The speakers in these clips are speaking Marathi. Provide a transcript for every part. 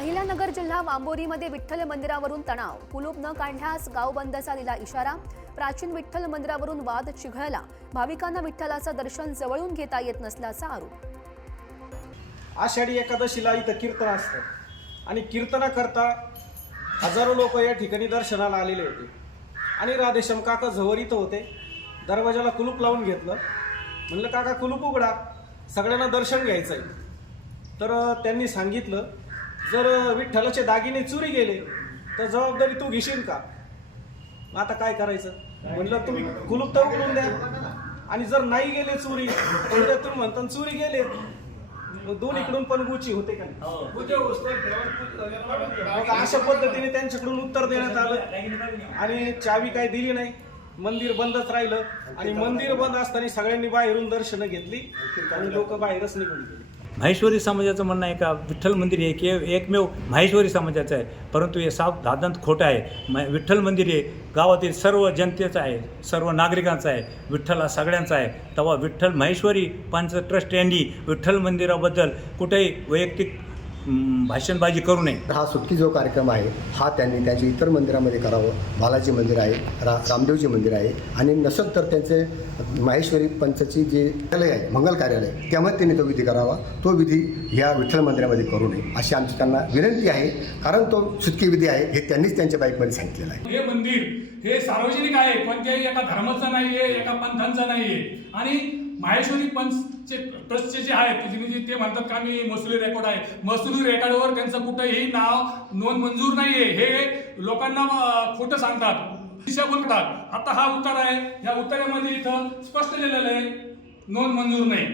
अहिल्यानगर जिल्हा वांबोरीमध्ये विठ्ठल मंदिरावरून तणाव, कुलूप न काढल्यास गाव बंदचा दिला इशारा। प्राचीन विठ्ठल मंदिरावरून वाद चिघळला, भाविकांना विठ्ठलाचं दर्शन जवळून घेता येत नसल्याचा आरोप। आषाढी एकादशीला इथं कीर्तन असतं आणि कीर्तना करता हजारो लोक या ठिकाणी दर्शनाला आलेले होते आणि राधेश्याम काका जवळ इथं होते। दरवाजाला कुलूप लावून घेतलं, म्हणलं काका कुलूप उघडा, सगळ्यांना दर्शन घ्यायचं आहे। तर त्यांनी सांगितलं जर विठ्ठलाचे दागिने चोरी गेले तर जबाबदारी तू घेशील का? आता काय करायचं? म्हणलं तुम्ही कुलूप तर उघडून द्या, आणि जर नाही गेले चोरी तर तुम्ही म्हणता चोरी गेले, दोन्हीकडून पण गुची होते का? मग अशा पद्धतीने त्यांच्याकडून उत्तर देण्यात आलं आणि चावी काय दिली नाही। मंदिर बंदच राहिलं आणि मंदिर बंद असताना सगळ्यांनी बाहेरून दर्शनं घेतली आणि लोक बाहेरच निघून गेले। माहेश्वरी समाजाचं म्हणणं आहे का विठ्ठल मंदिर हे एकमेव माहेश्वरी समाजाचं आहे, परंतु हे साफ दादांत खोटं आहे। विठ्ठल मंदिर हे गावातील सर्व जनतेचं आहे, सर्व नागरिकांचं आहे, विठ्ठल हा सगळ्यांचा आहे। तेव्हा विठ्ठल माहेश्वरी पंच ट्रस्ट यांनी विठ्ठल मंदिराबद्दल कुठेही वैयक्तिक भाषणबाजी करू नये। हा सुट्टी जो कार्यक्रम आहे हा त्यांनी त्यांच्या इतर मंदिरामध्ये करावं। बालाजी मंदिर आहे, रामदेवजी मंदिर आहे, आणि नसेल तर त्यांचे माहेश्वरी पंचची जे कार्यालय आहे, मंगल कार्यालय, त्यामध्ये त्यांनी तो विधी करावा। तो विधी ह्या विठ्ठल मंदिरामध्ये करू नये अशी आमची त्यांना विनंती आहे, कारण तो सुटकी विधी आहे हे त्यांनीच त्यांच्या बाईकमध्ये सांगितलेलं आहे। हे मंदिर हे सार्वजनिक आहे, कोणत्याही एका धर्माचं नाही आहे, एका पंथांचं नाही आहे। आणि माहेश्वरी पंचचे ट्रस्टचे जे आहेत ते म्हणतात का मी महसुली रेकॉर्ड आहे, महसुली रेकॉर्डवर त्यांचं कुठंही नाव नोंद मंजूर नाही आहे, हे लोकांना खोटं सांगतात, दिशाभूल करतात। आता हा उतार आहे, या उतार्यामध्ये इथं स्पष्ट लिहिलेलं आहे नोंद मंजूर नाही।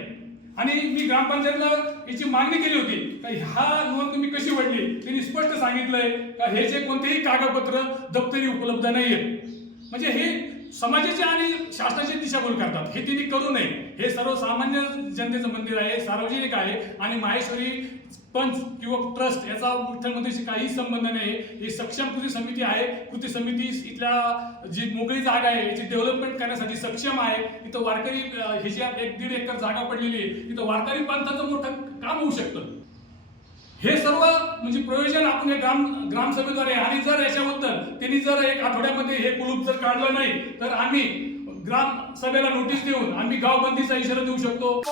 आणि मी ग्रामपंचायतला याची मागणी केली होती का हा नोंद तुम्ही कशी वडली, त्यांनी स्पष्ट सांगितलंय का हे जे कोणतेही कागदपत्र दप्तरी उपलब्ध नाही आहेत। म्हणजे हे समाजाचे आणि शासनाची दिशाभूल करतात, हे त्यांनी करू नये। हे सर्वसामान्य जनतेचं मंदिर आहे, सार्वजनिक आहे आणि माहेश्वरी पंच किंवा ट्रस्ट याचा विठ्ठल मंदिराशी काही संबंध नाही। ही सक्षम कृती समिती आहे, कृती समिती इथल्या जी मोकळी जागा आहे याची डेव्हलपमेंट करण्यासाठी सक्षम आहे। इथं वारकरी ह्याची 1-1.5 एकर जागा पडलेली आहे, इथं वारकरी पंथाचं मोठं काम होऊ शकतं। हे सर्व म्हणजे प्रयोजन आपण हे ग्रामसभेद्वारे, आणि जर याच्याबद्दल त्यांनी जर 1 आठवड्यामध्ये हे कुलूप जर काढलं नाही तर आम्ही ग्रामसभेला नोटीस देऊन आम्ही गावबंदीचा इशारा देऊ शकतो।